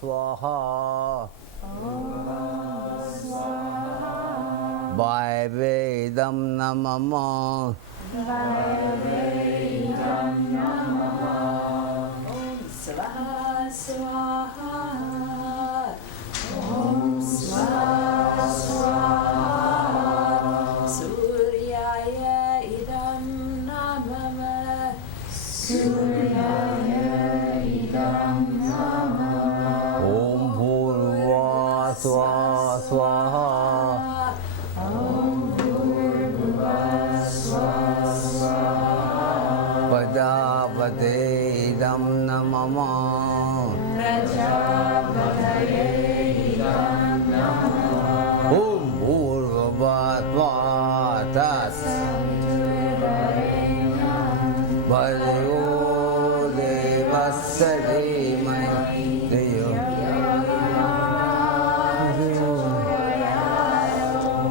Swaha. Bhaivedam namama. Bhaivedam namama. Om Swaha Swaha. Om Swaha Swaha. Suryaya idam namama. Suryaya idam namama. Om Bhurva Swaha Swaha. Prajapate idam namama. Prajapataye idam namama. Om Bhurvabhava Bhargo devasya dhimai Dhiyo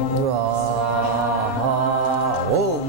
Swaha. Om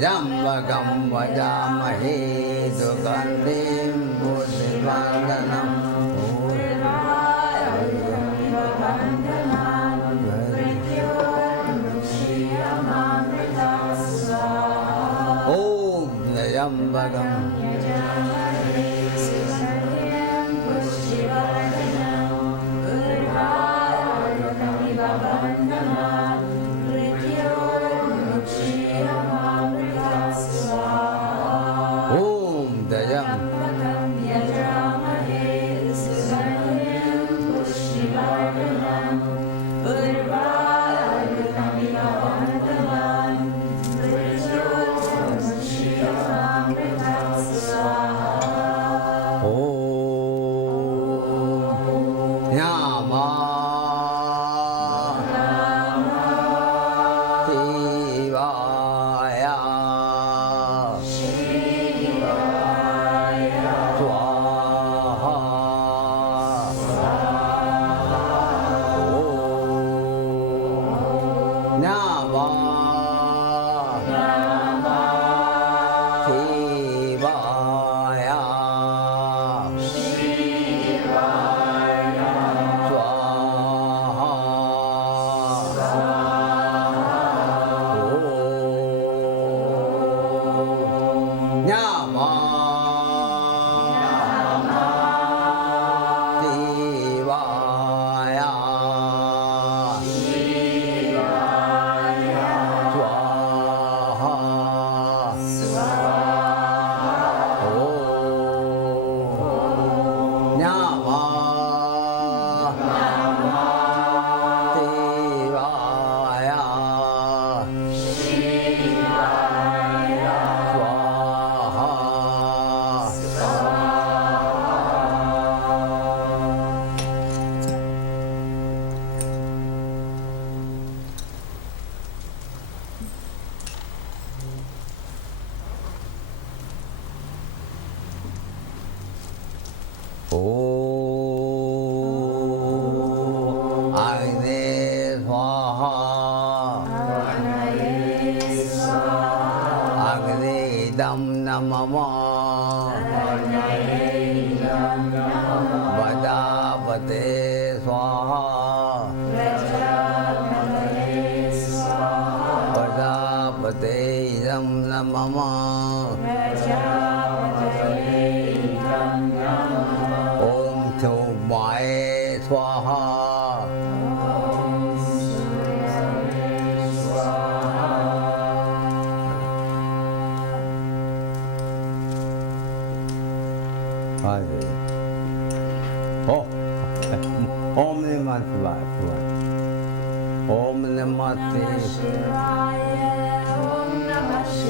Jambagam vajamahe sugandim buddhivandanam Om Jambagam Om Namah Shivaya. Om Namah Shivaya.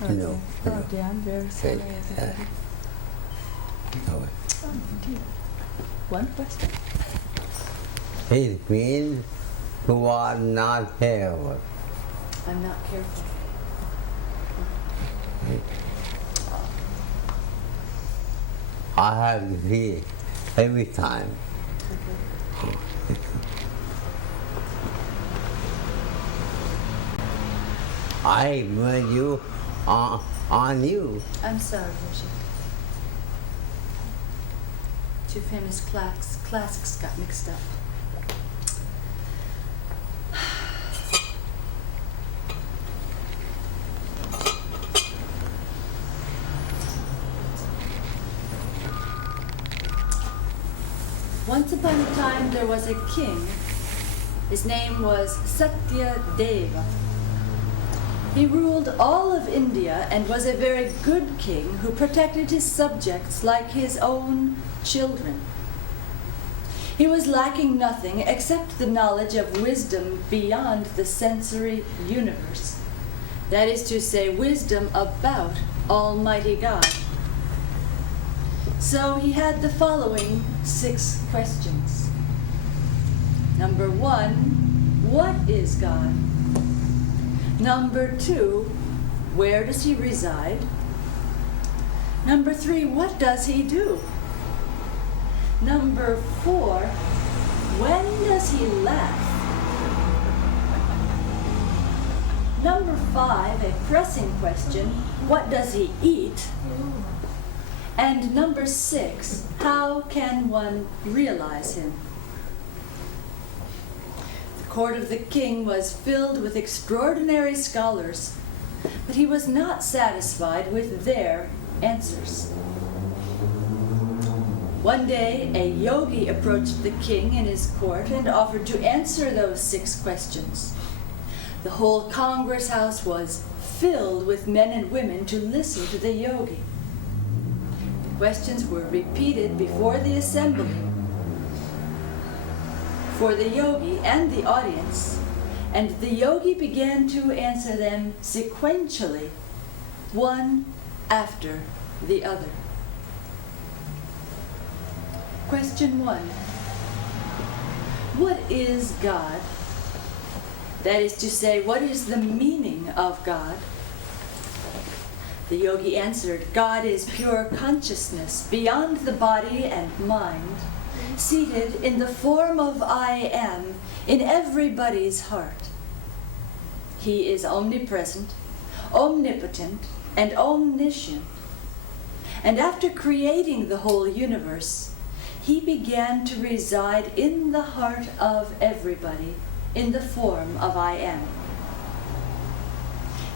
No, no. Oh dear, I'm very sorry, everybody. No. Oh dear. One question. It means who are not careful. I'm not careful. I have to see it every time. Okay. I put you on you. I'm sorry, Worship. Two famous classics got mixed up. Once upon a time there was a king. His name was Satyadeva. He ruled all of India and was a very good king who protected his subjects like his own children. He was lacking nothing except the knowledge of wisdom beyond the sensory universe. That is to say, wisdom about Almighty God. So he had the following 6 questions. Number 1, what is God? Number 2, where does he reside? Number 3, what does he do? Number 4, when does he laugh? Number 5, a pressing question, what does he eat? And number 6, how can one realize him? The court of the king was filled with extraordinary scholars, but he was not satisfied with their answers. One day, a yogi approached the king in his court and offered to answer those 6 questions. The whole Congress House was filled with men and women to listen to the yogi. Questions were repeated before the assembly for the yogi and the audience, and the yogi began to answer them sequentially, one after the other. Question 1. What is God? That is to say, what is the meaning of God? The yogi answered, God is pure consciousness, beyond the body and mind, seated in the form of I am in everybody's heart. He is omnipresent, omnipotent, and omniscient. And after creating the whole universe, he began to reside in the heart of everybody in the form of I am.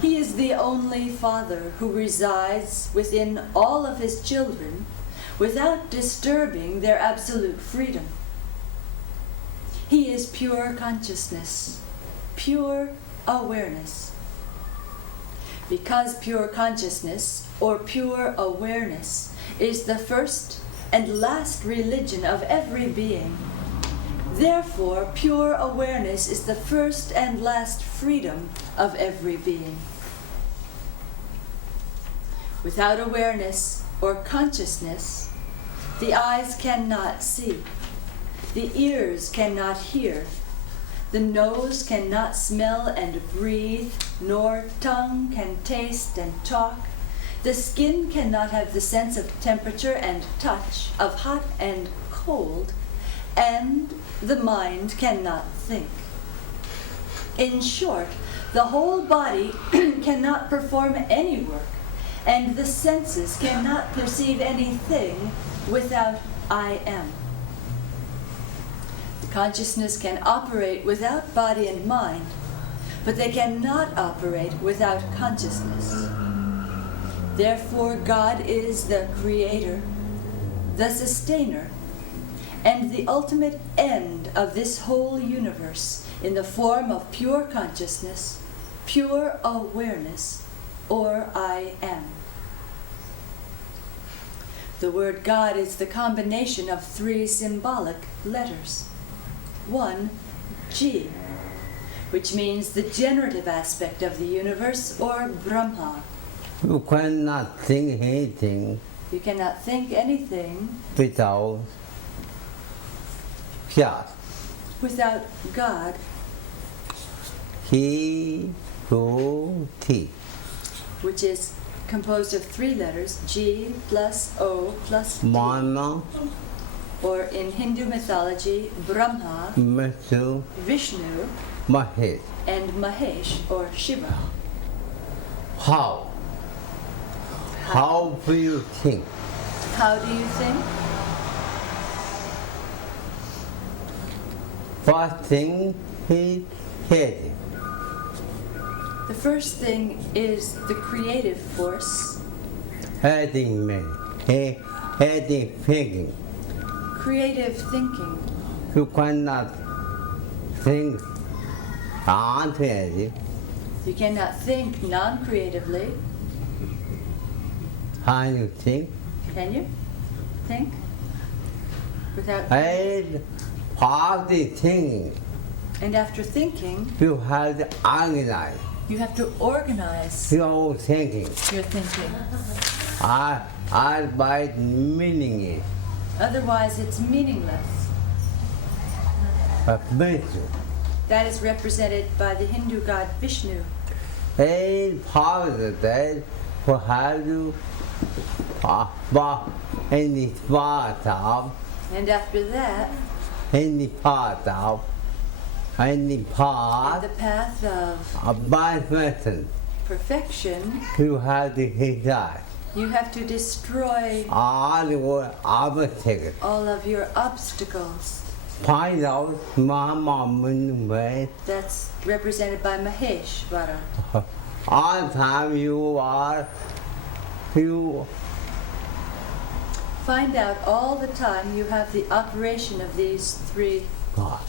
He is the only Father who resides within all of his children without disturbing their absolute freedom. He is pure consciousness, pure awareness. Because pure consciousness or pure awareness is the first and last religion of every being, therefore pure awareness is the first and last freedom of every being. Without awareness or consciousness, the eyes cannot see, the ears cannot hear, the nose cannot smell and breathe, nor tongue can taste and talk. The skin cannot have the sense of temperature and touch, of hot and cold, and the mind cannot think. In short, the whole body cannot perform any work, and the senses cannot perceive anything without I am. The consciousness can operate without body and mind, but they cannot operate without consciousness. Therefore, God is the creator, the sustainer, and the ultimate end of this whole universe in the form of pure consciousness, pure awareness, or I am. The word God is the combination of 3 symbolic letters. 1, G, which means the generative aspect of the universe, or Brahma. You cannot think anything You cannot think anything without God. without God. He, who, T. Which is composed of 3 letters, G plus O plus D. Mana, Or in Hindu mythology, Brahma, Vishnu, Vishnu, Mahesh. and Mahesh or Shiva. How? How do you think? How do you think? First thing he said, The first thing is the creative force. heading me, heading thinking. Creative thinking. You cannot think uncreative. You cannot think non-creatively. How you think? Can you? Think? Without. And positive thinking. And after thinking, You have to organize you have to organize your thinking. your thinking. Otherwise, meaning is Otherwise, it's meaningless. Vishnu. That is represented by the Hindu god Vishnu. And positive that will have to any part of And after that, any part of any in part the path of by person. perfection, You have to hit that. you have to destroy All your obstacles. all of your obstacles. Find out Mama way. That's represented by Maheshvara. All time you Find out all the time you have the operation of these 3 God.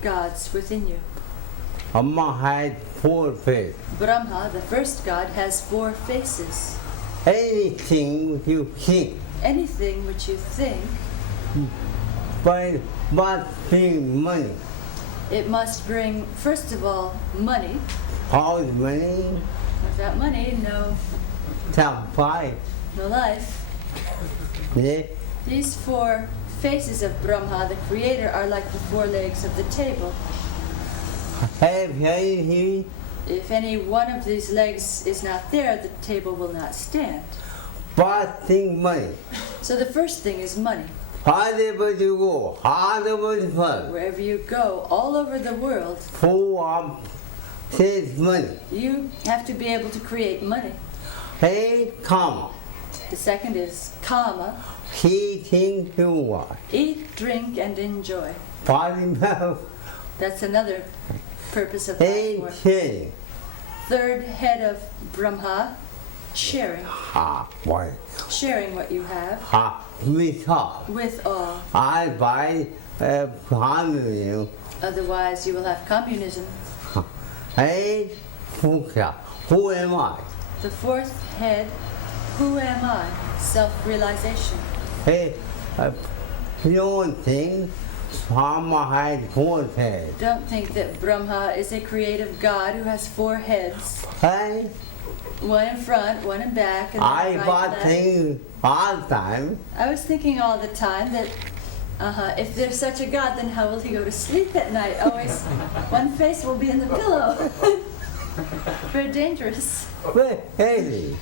gods within you. Amma had 4 faces. Brahma, the first god, has 4 faces. Anything you think, Anything which you think, but bring money. it must bring, first of all, money. How money? Without money, no Sapphire. life. Yeah. These 4 faces of Brahma, the creator, are like the 4 legs of the table. Have he? If any one of these legs is not there, the table will not stand. But think money. So the first thing is money. Wherever you go, wherever you go, Wherever you go, all over the world, full of says money. you have to be able to create money. Hey, come. The second is kama, He think you are. eat, drink, and enjoy. Body mouth. That's another purpose of Hey, life. sharing. Third head of Brahma, sharing. Ha, boy. Sharing what you have Ha, we talk. with all. I buy communism. Otherwise, you will have communism. Hey, who am I? The fourth head, who am I? Self-realization. Hey, you don't think Brahma had 4 heads. Don't think that Brahma is a creative god who has 4 heads. Hey, One in front, one in back, and then I right, bought left. things all the time. I was thinking all the time that, if there's such a God, then how will he go to sleep at night? Always, one face will be in the pillow. Very dangerous. But hey,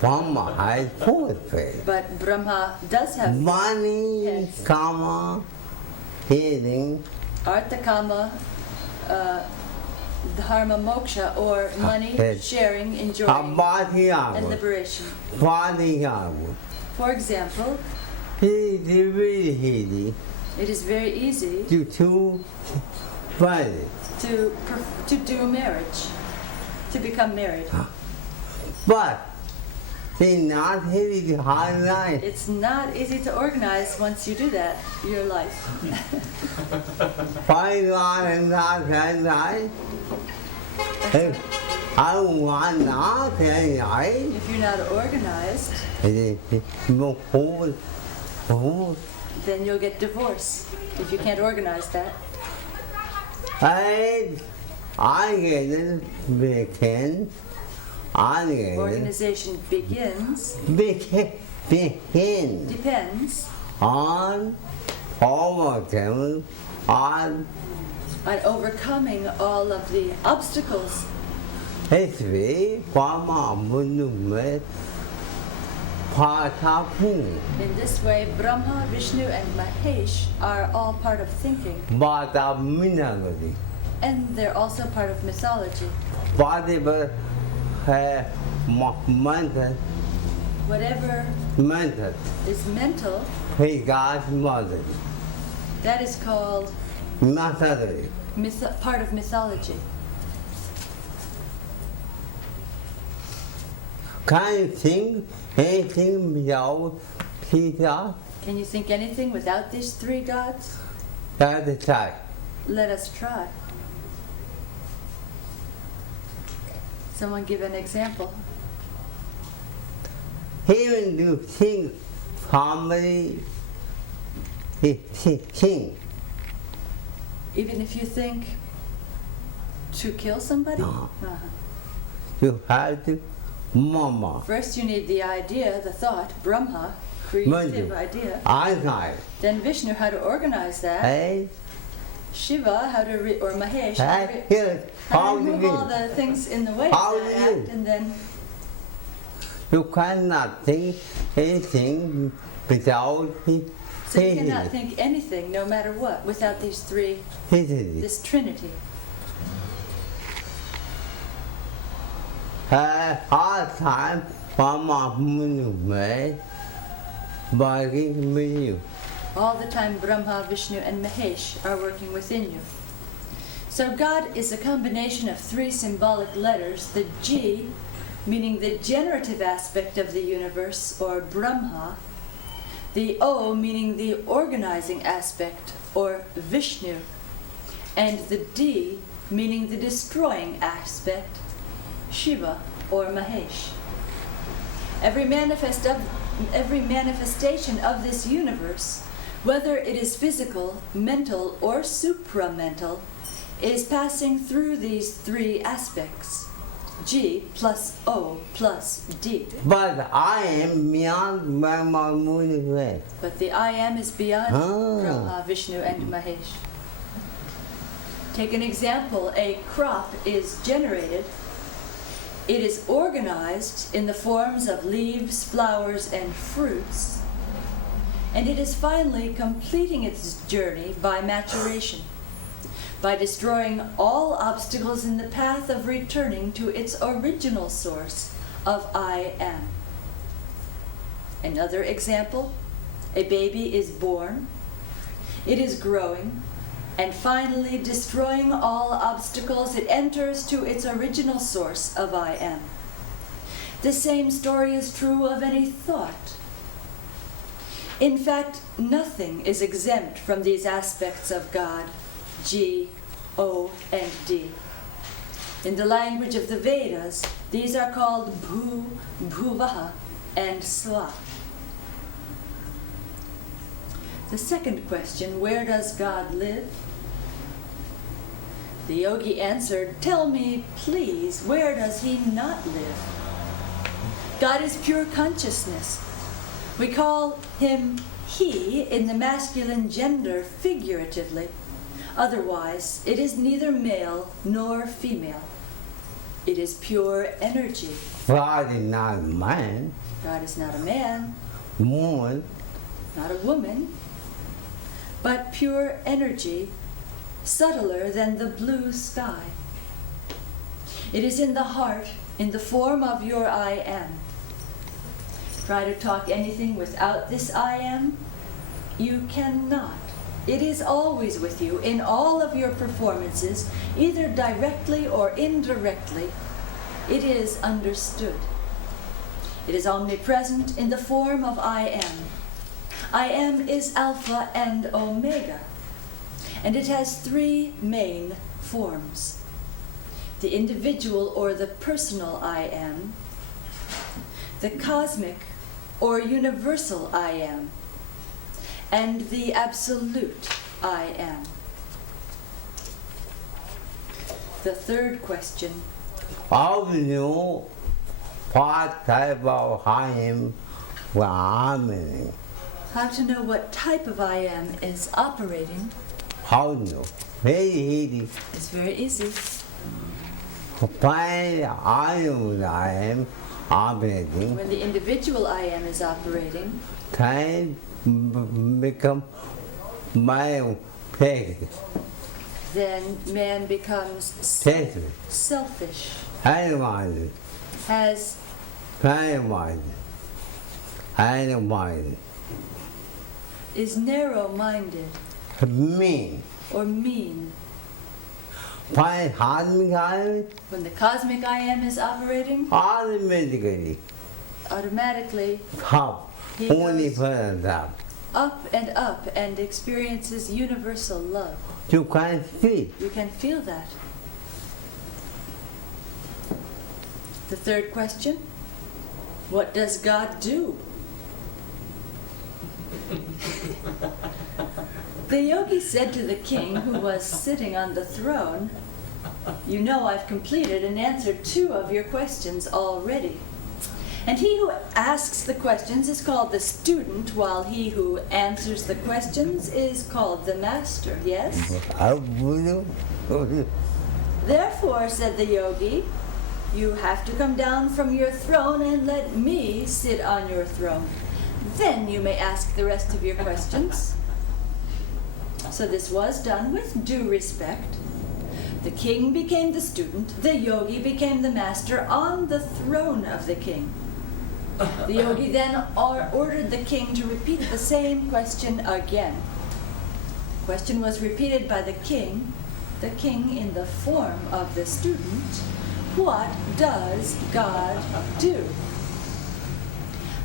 Brahma had 4 heads. But Brahma does have Money, heads. karma, healing, Artha, Kama, Dharma, Moksha, or money, head. sharing, enjoying, and Abhatiyago, liberation. Bhatiyago. For example, He is really easy it is very easy to find it. to do marriage, to become married. But it's not easy to highlight. It's not easy to organize once you do that, your life. Find out and not highlight. I want not highlight. If you're not organized, then you'll get divorced if you can't organize that. I get it weekend Organization begins, begin depends on overcoming on on overcoming all of the obstacles. history from our movement part of thinking, In this way, Brahma, Vishnu, and Mahesh are all part of thinking, part of mineralogy, and they're also part of mythology. whatever mental Whatever is mental, regards mother, that is called mythology. part of mythology. Can you think anything without Peter? Can you think anything without these three gods? That's the type. Let us try. Someone give an example. Even you think somebody think. Even if you think to kill somebody? No. Uh-huh. You have to mama. First you need the idea, the thought, Brahma, creative idea. I Then Vishnu, how to organize that. Hey, Shiva, how to or Mahesh, hey, here, how how to do remove all you? the things in the way How of that do you? act, and then You cannot think anything without so you cannot think anything, no matter what, without these three, history. this trinity. All time from our movement working with you. All the time Brahma, Vishnu, and Mahesh are working within you. So God is a combination of three symbolic letters, the G, meaning the generative aspect of the universe, or Brahma, the O, meaning the organizing aspect, or Vishnu, and the D, meaning the destroying aspect, Shiva, or Mahesh. Every manifestation of this universe, whether it is physical, mental, or supramental, is passing through these three aspects, G plus O plus D. But I am beyond my movement. But the I am is beyond Ah. Brahma, Vishnu, and Mahesh. Take an example. A crop is generated. It is organized in the forms of leaves, flowers, and fruits. And it is finally completing its journey by maturation, by destroying all obstacles in the path of returning to its original source of I am. Another example, a baby is born, it is growing, and finally destroying all obstacles, it enters to its original source of I am. The same story is true of any thought. In fact, nothing is exempt from these aspects of God, G, O, and D. In the language of the Vedas, these are called Bhu, Bhuvaha, and Swa. The second question, where does God live? The yogi answered, tell me, please, where does he not live? God is pure consciousness. We call him he in the masculine gender figuratively. Otherwise, it is neither male nor female. It is pure energy. God is not a man, God is not a man, woman, not a woman, but pure energy, subtler than the blue sky. It is in the heart, in the form of your I am. Try to talk anything without this I am, you cannot. It is always with you in all of your performances, either directly or indirectly. It is understood. It is omnipresent in the form of I am. I am is Alpha and Omega, and it has three main forms. The individual or the personal I am, the cosmic or universal I am, and the absolute I am. The third question, how do you what type of I am happening. How to know what type of I am is operating How to know? Very easy. is very easy. When I am operating, When the individual I am is operating, can become my peg, then man becomes selfish, selfish, animal, has animal, is narrow-minded mean. or mean. When cosmic When the cosmic I am is operating, automatically automatically top, He only goes- person top. up and experiences universal love. You can see. You can feel that. The third question, what does God do? The yogi said to the king who was sitting on the throne, "You know I've completed and answered 2 of your questions already. And he who asks the questions is called the student, while he who answers the questions is called the master, yes? Therefore," said the yogi, "you have to come down from your throne and let me sit on your throne. Then you may ask the rest of your questions." So this was done with due respect. The king became the student, the yogi became the master on the throne of the king. The yogi then ordered the king to repeat the same question again. The question was repeated by the king in the form of the student. What does God do?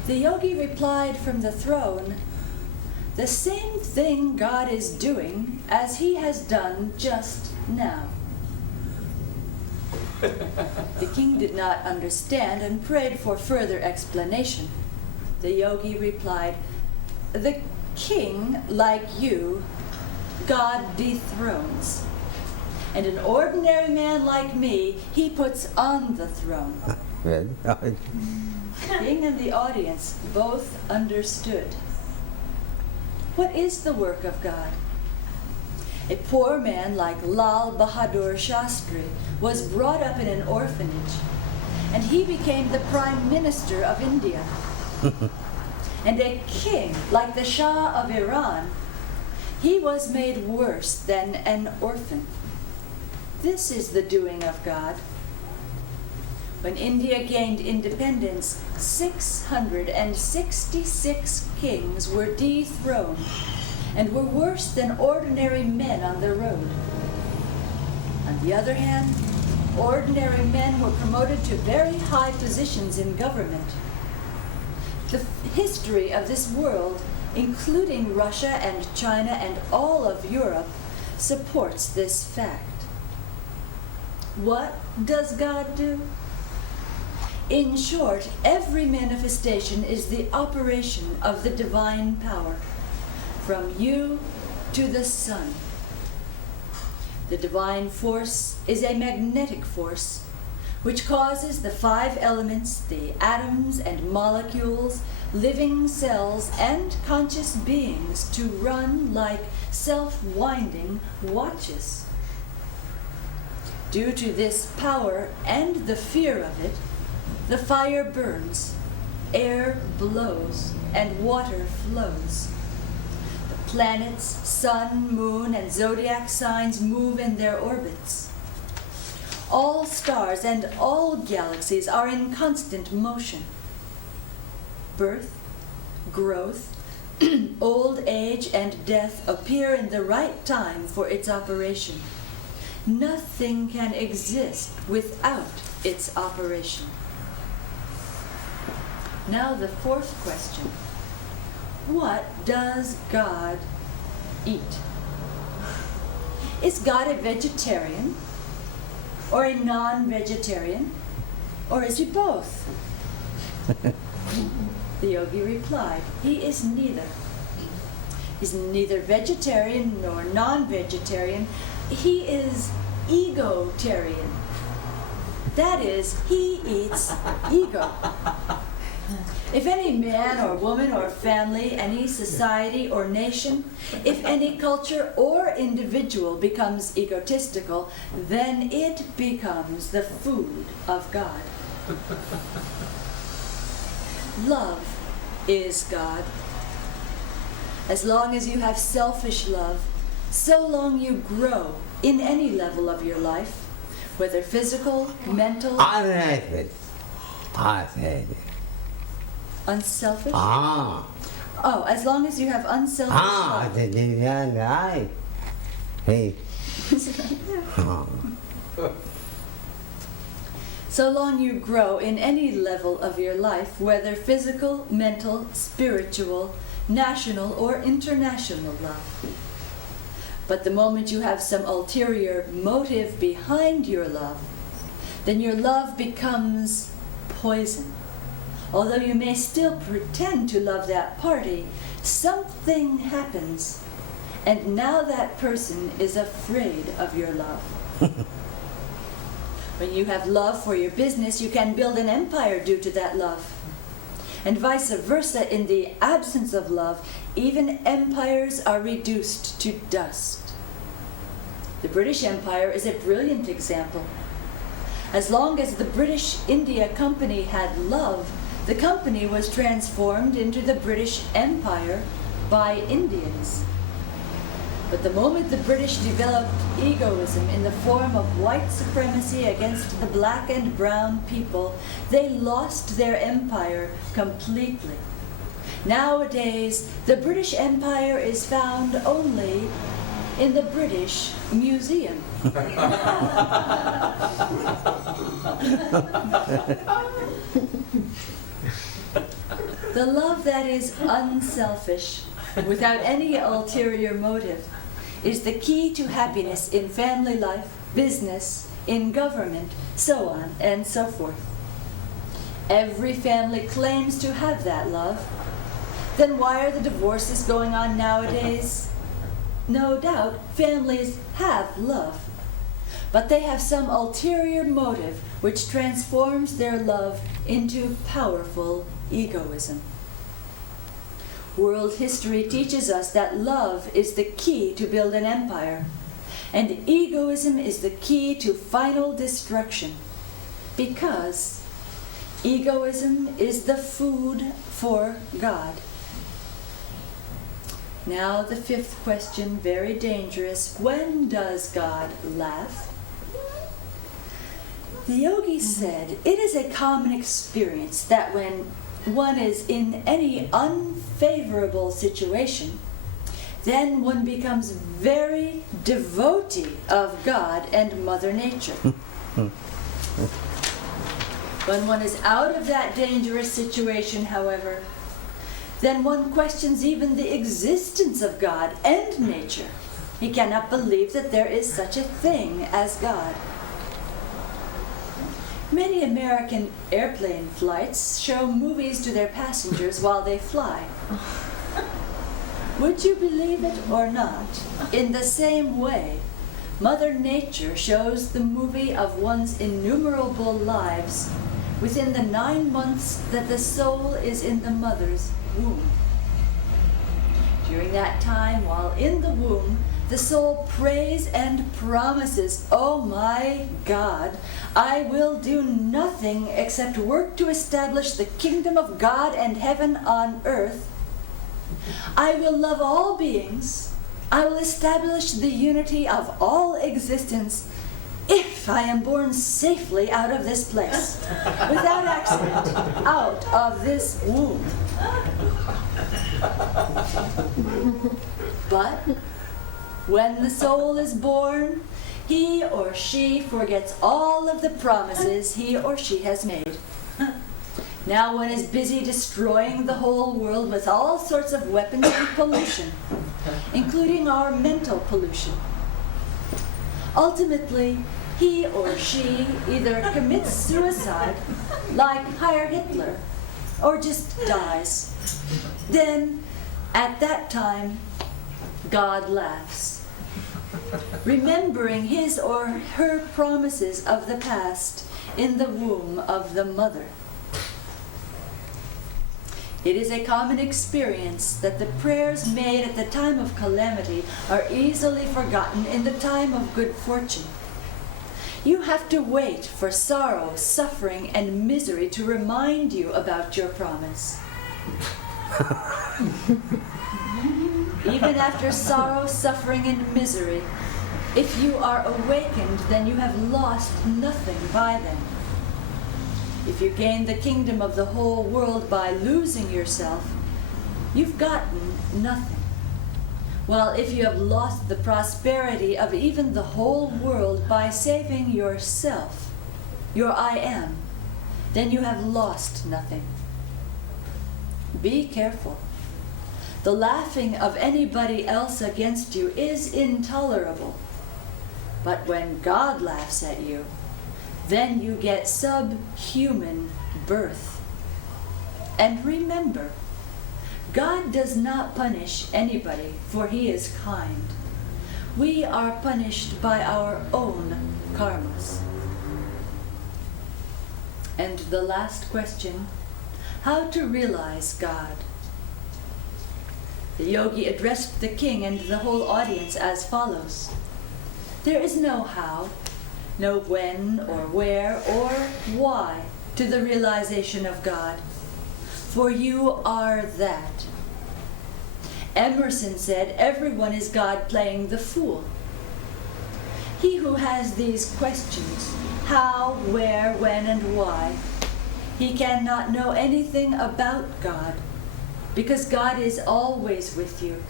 The yogi replied from the throne, "The same thing God is doing as he has done just now." The king did not understand and prayed for further explanation. The yogi replied, "The king, like you, God dethrones. And an ordinary man like me, he puts on the throne." The king and the audience both understood. What is the work of God? A poor man like Lal Bahadur Shastri was brought up in an orphanage, and he became the Prime Minister of India. And a king like the Shah of Iran, he was made worse than an orphan. This is the doing of God. When India gained independence, 666 kings were dethroned and were worse than ordinary men on the road. On the other hand, ordinary men were promoted to very high positions in government. The history of this world, including Russia and China and all of Europe, supports this fact. What does God do? In short, every manifestation is the operation of the divine power, from you to the sun. The divine force is a magnetic force, which causes the 5 elements, the atoms and molecules, living cells, and conscious beings to run like self-winding watches. Due to this power and the fear of it, the fire burns, air blows, and water flows. The planets, sun, moon, and zodiac signs move in their orbits. All stars and all galaxies are in constant motion. Birth, growth, old age, and death appear in the right time for its operation. Nothing can exist without its operation. Now the 4th question. What does God eat? Is God a vegetarian? Or a non-vegetarian? Or is he both? The yogi replied, he is neither. He's neither vegetarian nor non-vegetarian. He is egotarian. That is, he eats ego. If any man or woman or family, any society or nation, if any culture or individual becomes egotistical, then it becomes the food of God. Love is God. As long as you have selfish love, so long you grow in any level of your life, whether physical, mental, Unhappy. I said it. unselfish. Ah. Oh, as long as you have unselfish Ah, love. the young guy. Hey. Ah. So long you grow in any level of your life, whether physical, mental, spiritual, national, or international love. But the moment you have some ulterior motive behind your love, then your love becomes poison. Although you may still pretend to love that party, something happens, and now that person is afraid of your love. When you have love for your business, you can build an empire due to that love. And vice versa, in the absence of love, even empires are reduced to dust. The British Empire is a brilliant example. As long as the British India Company had love, the company was transformed into the British Empire by Indians. But the moment the British developed egoism in the form of white supremacy against the black and brown people, they lost their empire completely. Nowadays, the British Empire is found only in the British Museum. The love that is unselfish, without any ulterior motive, is the key to happiness in family life, business, in government, so on and so forth. Every family claims to have that love. Then why are the divorces going on nowadays? No doubt families have love, but they have some ulterior motive which transforms their love into powerful egoism. World history teaches us that love is the key to build an empire, and egoism is the key to final destruction, because egoism is the food for God. Now the fifth question, very dangerous. When does God laugh? The yogi said, it is a common experience that when one is in any unfavorable situation, then one becomes very devotee of God and Mother Nature. When one is out of that dangerous situation, however, then one questions even the existence of God and nature. He cannot believe that there is such a thing as God. Many American airplane flights show movies to their passengers while they fly. Would you believe it or not? In the same way, Mother Nature shows the movie of one's innumerable lives within the 9 months that the soul is in the mother's womb. During that time, while in the womb, the soul prays and promises, "Oh my God, I will do nothing except work to establish the kingdom of God and heaven on earth. I will love all beings. I will establish the unity of all existence if I am born safely out of this place, without accident, out of this womb." But when the soul is born, he or she forgets all of the promises he or she has made. Now one is busy destroying the whole world with all sorts of weapons and pollution, including our mental pollution. Ultimately, he or she either commits suicide, like Heil Hitler, or just dies. Then, at that time, God laughs. remembering his or her promises of the past in the womb of the mother. It is a common experience that the prayers made at the time of calamity are easily forgotten in the time of good fortune. You have to wait for sorrow, suffering, and misery to remind you about your promise. Even after sorrow, suffering, and misery, if you are awakened, then you have lost nothing by them. If you gain the kingdom of the whole world by losing yourself, you've gotten nothing. While if you have lost the prosperity of even the whole world by saving yourself, your I am, then you have lost nothing. Be careful. The laughing of anybody else against you is intolerable. But when God laughs at you, then you get subhuman birth. And remember, God does not punish anybody, for he is kind. We are punished by our own karmas. And the last question, how to realize God? The yogi addressed the king and the whole audience as follows. There is no how, no when or where or why to the realization of God, for you are that. Emerson said, everyone is God playing the fool. He who has these questions, how, where, when, and why, he cannot know anything about God, because God is always with you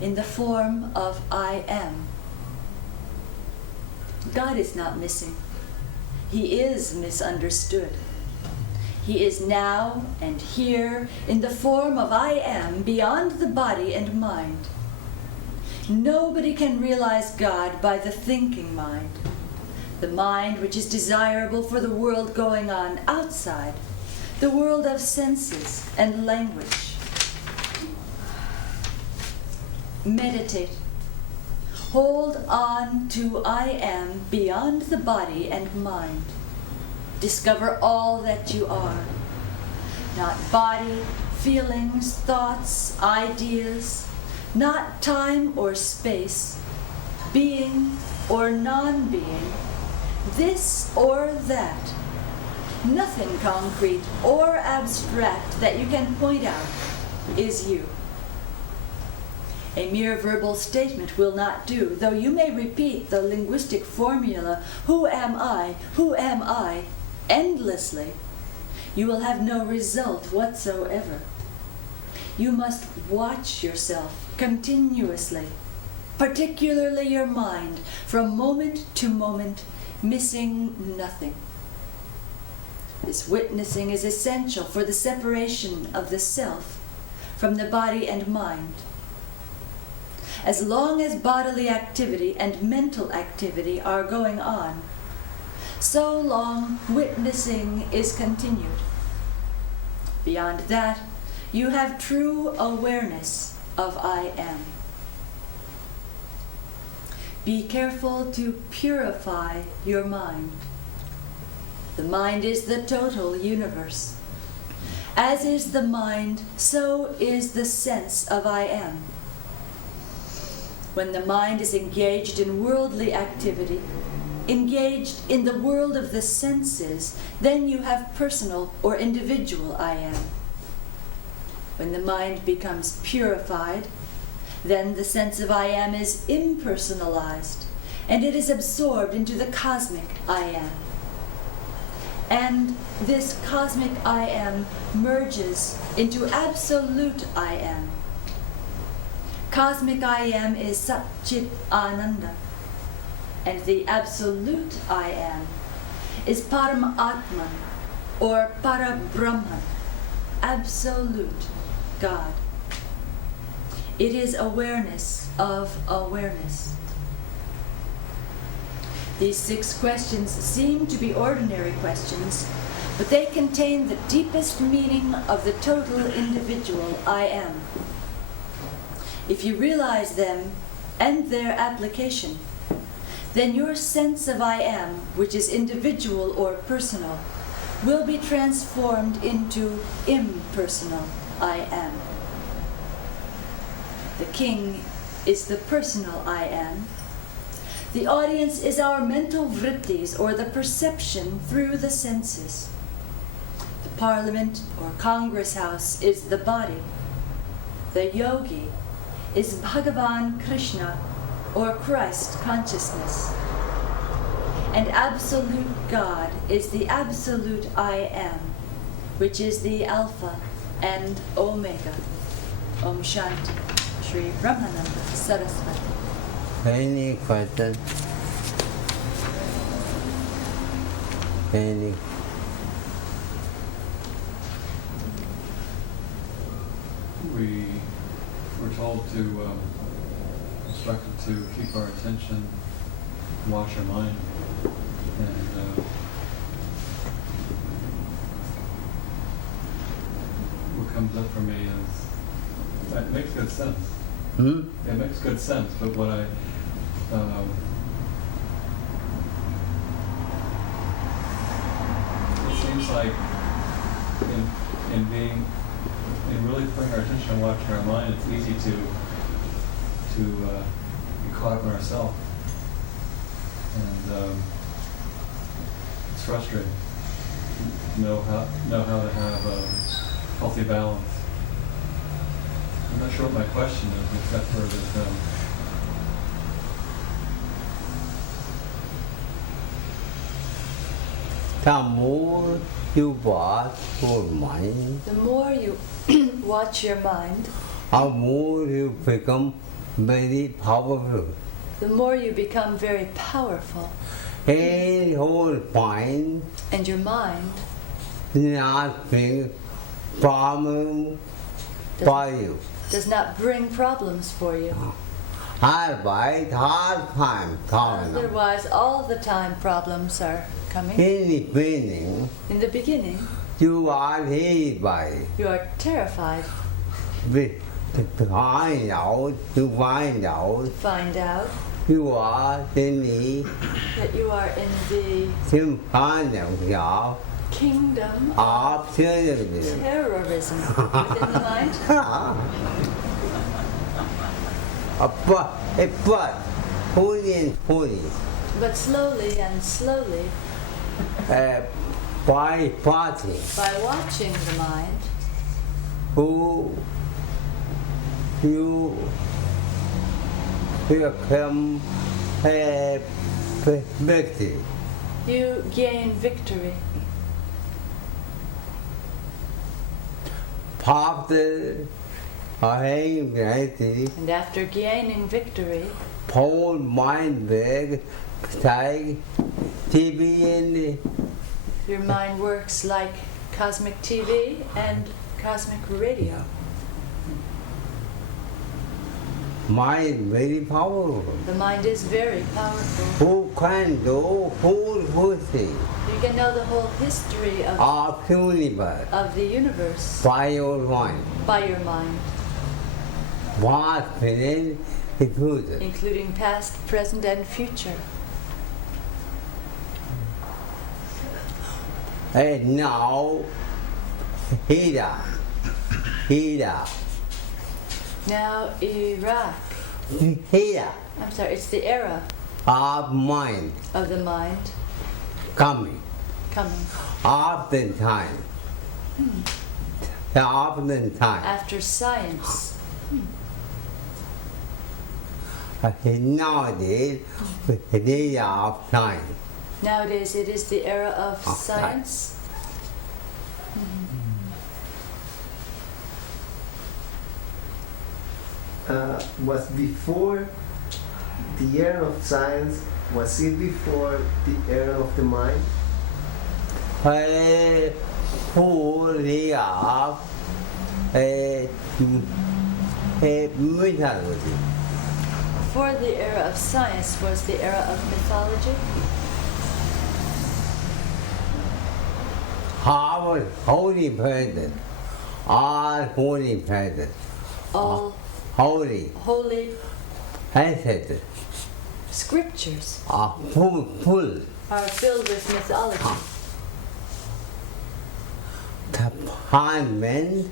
in the form of I am. God is not missing. He is misunderstood. He is now and here in the form of I am beyond the body and mind. Nobody can realize God by the thinking mind, the mind which is desirable for the world going on outside, the world of senses and language. Meditate. Hold on to I am beyond the body and mind. Discover all that you are. Not body, feelings, thoughts, ideas, not time or space, being or non-being, this or that. Nothing concrete or abstract that you can point out is you. A mere verbal statement will not do, though you may repeat the linguistic formula, who am I, endlessly. You will have no result whatsoever. You must watch yourself continuously, particularly your mind, from moment to moment, missing nothing. This witnessing is essential for the separation of the self from the body and mind. As long as bodily activity and mental activity are going on, so long witnessing is continued. Beyond that, you have true awareness of I am. Be careful to purify your mind. The mind is the total universe. As is the mind, so is the sense of I am. When the mind is engaged in worldly activity, engaged in the world of the senses, then you have personal or individual I am. When the mind becomes purified, then the sense of I am is impersonalized, and it is absorbed into the cosmic I am. And this cosmic I am merges into absolute I am. Cosmic I am is Satchit Ananda, and the absolute I am is Paramatman, or Parabrahman, absolute God. It is awareness of awareness. These 6 questions seem to be ordinary questions, but they contain the deepest meaning of the total individual I am. If you realize them and their application, then your sense of I am, which is individual or personal, will be transformed into impersonal I am. The king is the personal I am. The audience is our mental vrittis, or the perception through the senses. The parliament or congress house is the body. The yogi is Bhagavan Krishna, or Christ consciousness. And absolute God is the absolute I am, which is the Alpha and Omega. Om Shanti. Shri Brahmananda Sarasvati. Any question? Any? We were told to, instructed to keep our attention, watch our mind, and what comes up for me is, that makes good sense. It makes good sense, but what I, it seems like in really putting our attention and watching our mind, it's easy to be caught up in ourselves, and it's frustrating to know how to have a healthy balance. I'm not sure what my question is, except for that the more you watch your mind, The more you watch your mind, the more you become very powerful. the more you become very powerful. And your mind And your mind not bring problem for you. does not bring problems for you. Otherwise, hard time coming. Otherwise, all the time problems are coming. In the beginning, In the beginning, you are terrified. you are terrified. To find out Find out you are in the that you are in the symphony kingdom of terrorism. terrorism within the mind. But fully, But slowly and slowly, by party by watching the mind, who you become a victim. you gain victory. After victory, And after gaining victory, whole mind back like TV and your mind works like cosmic TV and cosmic radio. mind very powerful. The mind is very powerful. Who can do whole thing You can know the whole history of universe of the universe by your mind. by your mind, What present the future. including past, present, and future. And now, here, Now Iraq. here I'm sorry, it's the era of mind of the mind coming. coming Often time. Often time. after science. Nowadays, the of time. Nowadays it is the era of Of science. Was before the era of science, was it before the era of the mind? Fully of mythology. Before the era of science was the era of mythology. Our holy present, all holy present, All holy holy ancestors, scriptures are full. are filled with mythology. The pine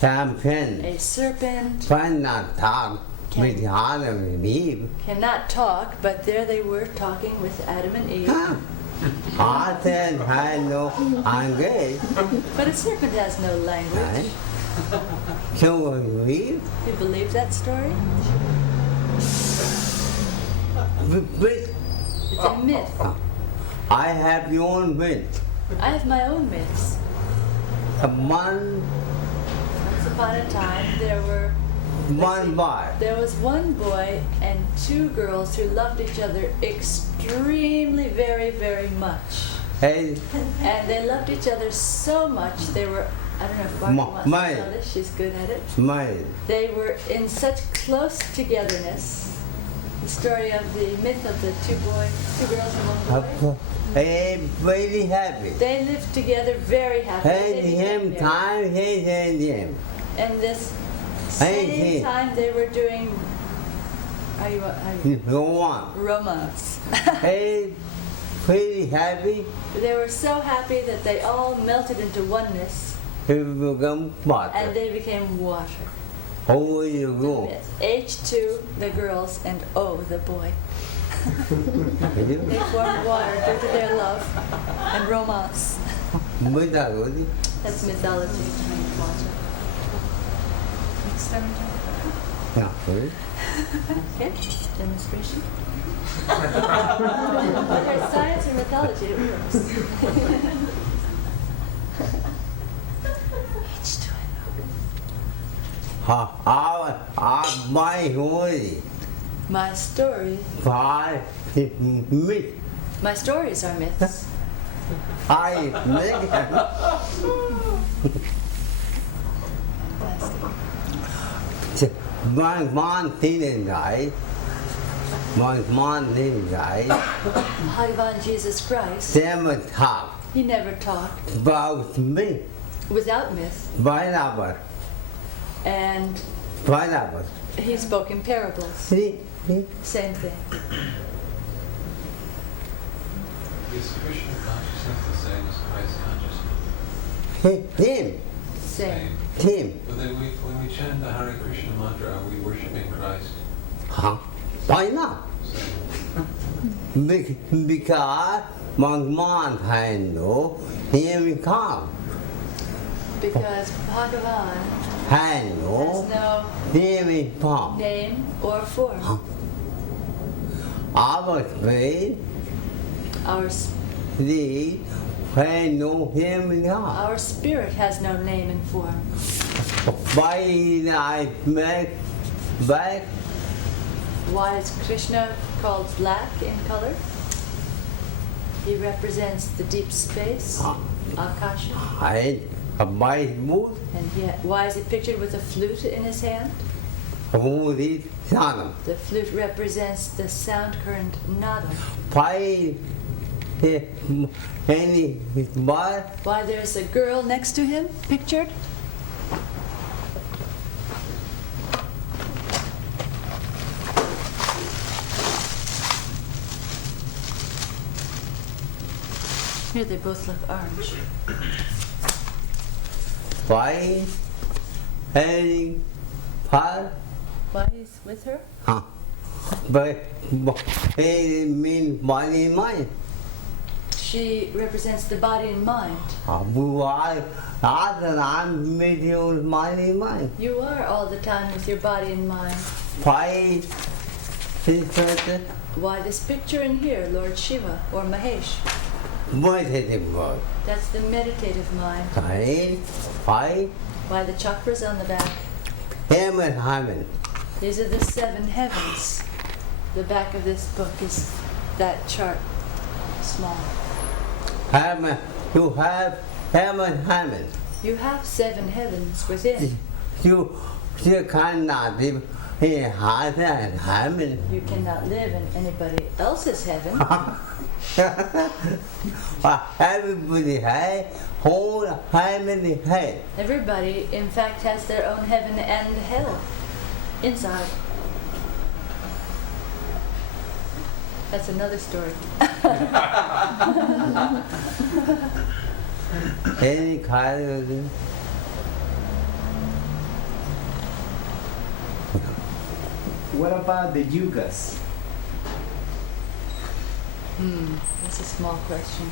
champion A serpent cannot talk with Adam and Eve. cannot talk, but there they were talking with Adam and Eve. I said I know I'm gay. But a serpent has no language. So we You believe that story? It's a myth. I have your own myth. I have my own myths. One Once upon a time, there was one boy and two girls who loved each other extremely, very, very much. Hey, And they loved each other so much, they were, I don't know if Barbara wants to mine. tell this, she's good at it. mine. They were in such close togetherness. The story of the myth of the two girls and one boy. Hey, very happy. They lived together very happily. Hey, They became him married. time, hey, him. And this Hey, same hey. time they were doing how you Go on. romance. Hey, pretty happy. They were so happy that they all melted into oneness He become and water. they became water. Over you The go. myth. H2 the girls and O the boy. They formed water due to their love and romance. Mới ra rồi đi. That's mythology. Next time. Nào, rồi. Okay, demonstration. There's science and mythology, it works. My story. My story, Phải myth. my stories are myths. I make Man tin giải. Man tin giải. Bhagavan Jesus Christ, Xem mà talk he never talked about me. without myth, Phải là vật. and Phải là vật. he spoke in parables. Đi. Same thing. Is Krishna consciousness the same as Christ consciousness? Him. Same. Him. But then when we chant the Hare Krishna mantra, are we worshiping Christ? Hả? Why not? Because man handle him come. Because Bhagavan Handle has no him come. name or form. Our faith, Our, the handle him come. our spirit has no name and form. Why I make back? Why is Krishna called black in color? He represents the deep space, Akasha. I my mood, And yet, why is he pictured with a flute in his hand? mood is sanam. The flute represents the sound current nada. Why any bar? Why there's a girl next to him, pictured? Here they both look orange. Why any part? Why he's with her? Huh? But it mean body and mind. She represents the body and mind. Why? I'm with you body and mind. You are all the time with your body and mind. Why is that? Why this picture in here, Lord Shiva or Mahesh? What is it about? That's the meditative mind. Why? Why the chakras on the back? Him and heaven. These are the seven heavens. The back of this book is that chart, small. Heaven. You have heaven. You have seven heavens within. You cannot live in heaven. You cannot live in anybody else's heaven. Everybody has whole heaven head. Everybody, in fact, has their own heaven and hell inside. That's another story. Any kind of thing. What about the yugas? That's a small question.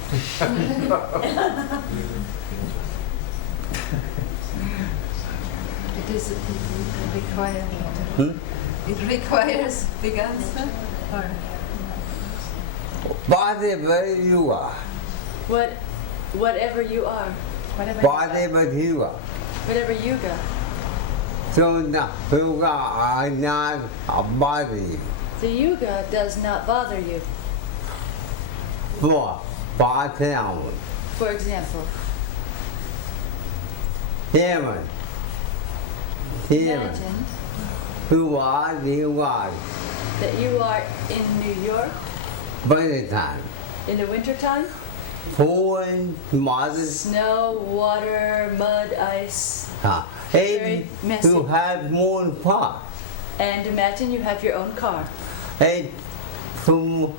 It requires Hmm? it requires big answer. Or Whatever you are. Whatever you are, Whatever you are. whatever yuga. So now, you are not a body. The yuga does not bother you. For example, For example, heaven. Heaven. imagine You are that you are in New York by time. in the wintertime. Foreign mothers. Snow, water, mud, ice. Hey, Very messy. you have more far. And imagine you have your own car. Hey, from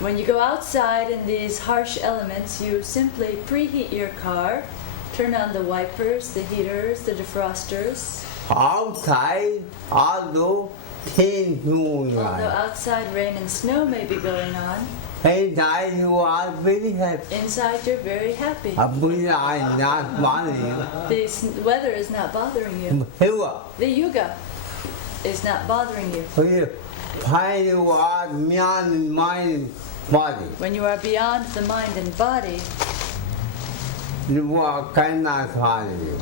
When you go outside in these harsh elements, you simply preheat your car, turn on the wipers, the heaters, the defrosters. outside, although 10 Although moonlight. outside rain and snow may be going on, Inside you are very happy. inside you're very happy. We are not bothering The weather is not bothering you. you. Here, The yuga is not bothering you. when you are beyond mind body, When you are beyond the mind and body, you are cannot bother you.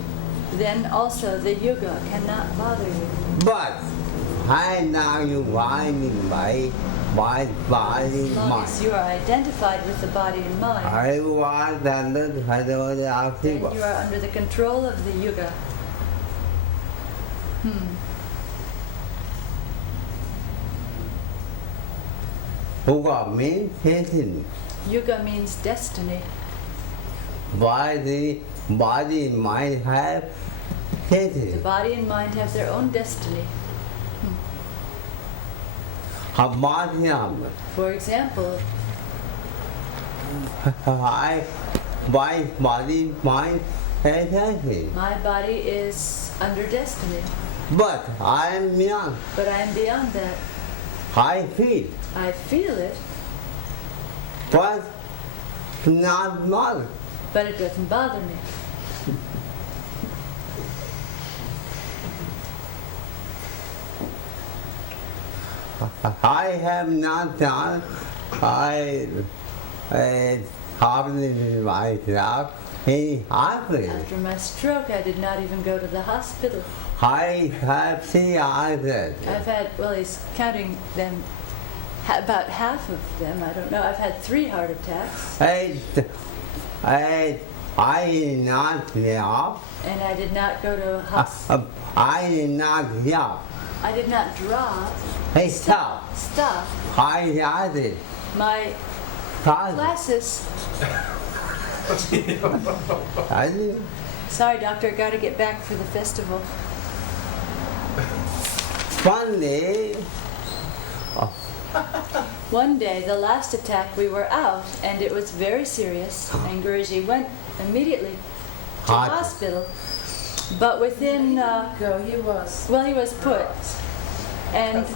then also the yuga cannot bother you. But I now you finding my body, As long mind. as you are identified with the body and mind, I was under the then active. you are under the control of the yuga. Who got me taken Yuga means destiny. by the body and mind have The taken. body and mind have their own destiny. About him, For example, I by body mind has taken. my body is under destiny, But I am young. but I am beyond that. I feel, I feel it, but not mother. but it doesn't bother me. I have not done. I haven't myself in hospital. After my stroke, I did not even go to the hospital. I have seen others. I've had, well, he's counting them, about half of them, I don't know. I've had 3 heart attacks, I did not help. and I did not go to a hospital. I did not help. I did not drop, Hey, stop. stop I had it. my glasses. I did. Sorry, doctor, I gotta get back for the festival. Funny. One day, the last attack, we were out, and it was very serious, and Guruji went immediately to Hot. hospital. But within, go, he was. well, he was put, and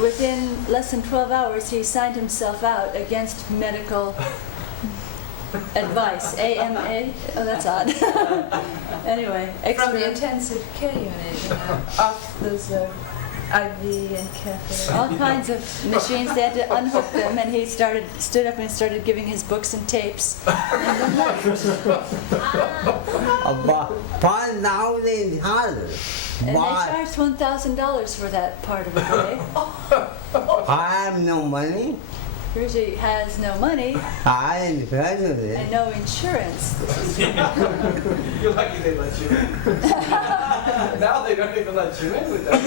within less than 12 hours, he signed himself out against medical advice. AMA? Oh, that's odd. Anyway, From the extra, intensive care unit, off those IV and catheter. all kinds of machines. They had to unhook them, and he stood up and started giving his books and tapes. About $5,000. And they Why? charged $1,000 for that part of the day. I have no money. Guruji has no money I am president. and no insurance. You're lucky they let you in. Now they don't even let you in with that.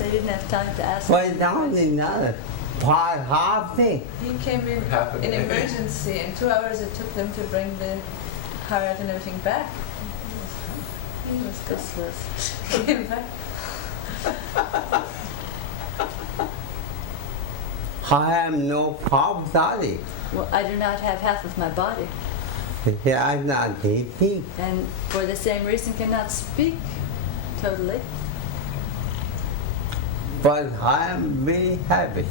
They didn't have time to ask. $5,000. Half thing. He came in Happened. in emergency. In 2 hours, it took them to bring the heart and everything back. He was This was. 'cause- gone. He came back. I have no half body. Well, I do not have half of my body, I'm not thinking. and for the same reason cannot speak totally. But I am very happy.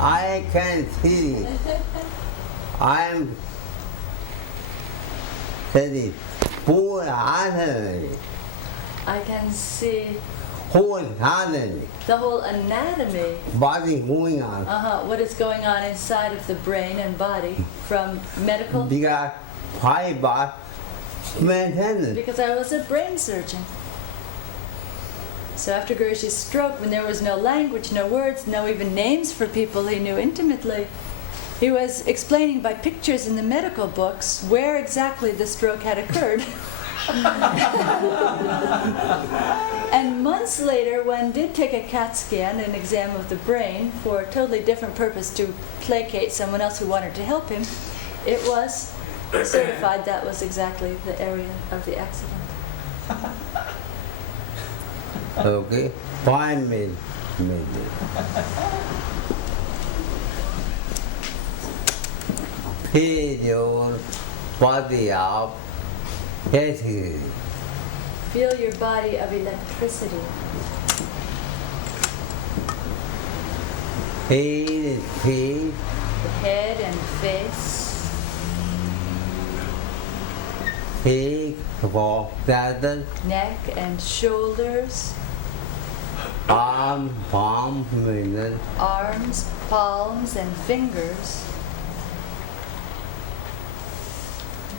I can see. I'm studying full anatomy, I can see whole anatomy, the whole anatomy, body going on. what is going on inside of the brain and body from medical, Because fiber maintenance. because I was a brain surgeon. So after Guruji's stroke, when there was no language, no words, no even names for people he knew intimately, he was explaining by pictures in the medical books where exactly the stroke had occurred. And months later, one did take a CAT scan, an exam of the brain, for a totally different purpose to placate someone else who wanted to help him. It was certified that was exactly the area of the accident. Okay, 5 minutes. Feel your body up. Electricity. Feel your body of electricity. Feel it, feel. The head and face. Feel for saddle. Neck and shoulders. Arm, palm, middle. Arms, palms, and fingers.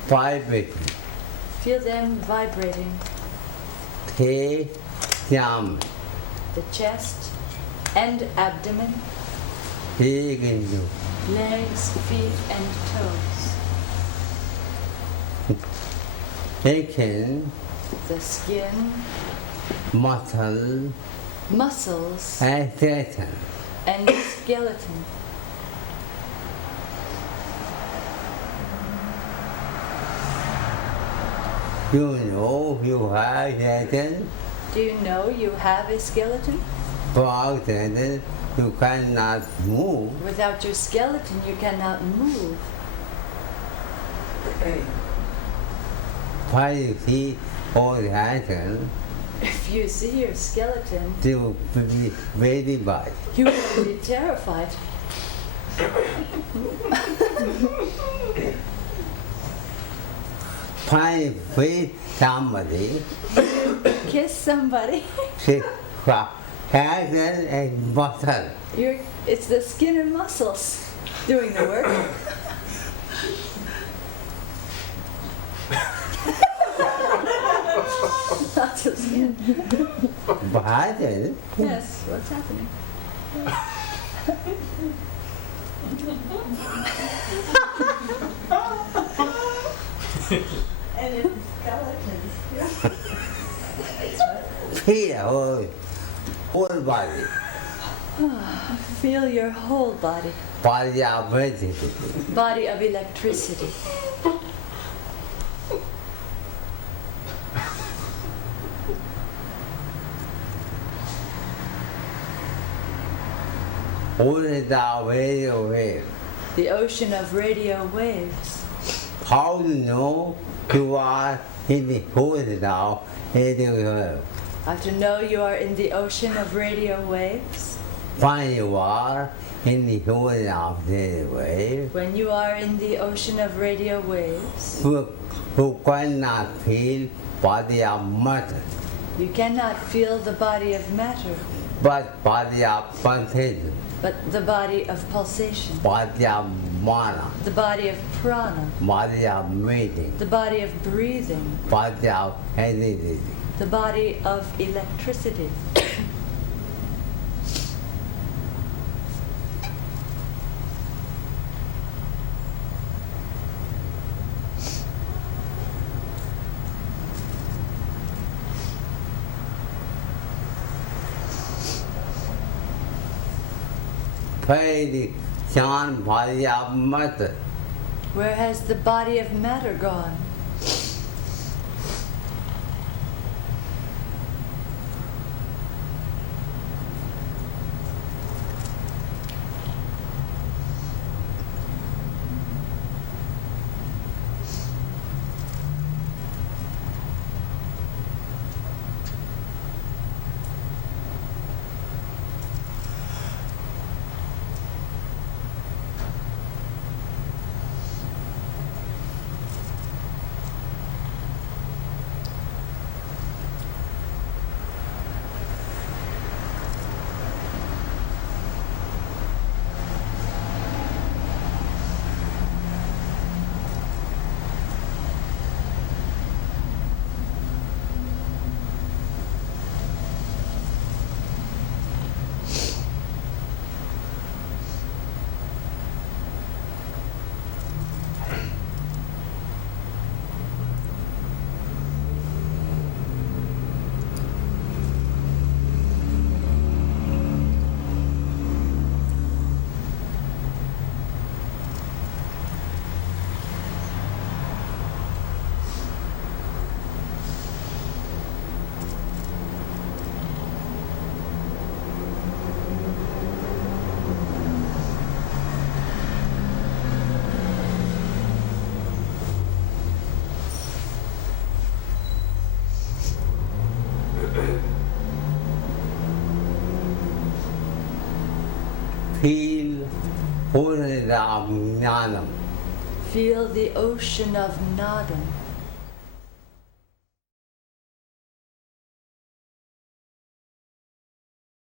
Vibrating. Feel them vibrating. Take jump. The chest and abdomen, Take into. legs, feet, and toes. Taken. The skin, Muscle. muscles, And skeleton. and skeleton. You know you have skeleton. Do you know you have a skeleton? Without skeleton, you cannot move. Without your skeleton, you cannot move. Why you see all the skeleton, If you see your skeleton, you will be very bad. you will be terrified. When you feed somebody, Kiss somebody. she skeleton and muscle. It's the skin and muscles doing the work. Lots of skin. Bad. Yes, what's happening? And it's skeletons. Feel whole body. Feel your whole body. Body of electricity. Body of electricity. What is the radio wave? The ocean of radio waves. How do you know you are in the ocean of radio wave? How to know you are in the ocean of radio waves? When you are in the ocean of radio wave, When you are in the ocean of radio waves, you cannot feel body of matter, you cannot feel the body of matter, but body of pulsation, but the body of pulsation, body of mana, the body of prana, body of breathing, the body of breathing, body of energy. the body of electricity. Very sound body of matter. Where has the body of matter gone? feel Purnidam Jnanam. Feel the ocean of Nadam.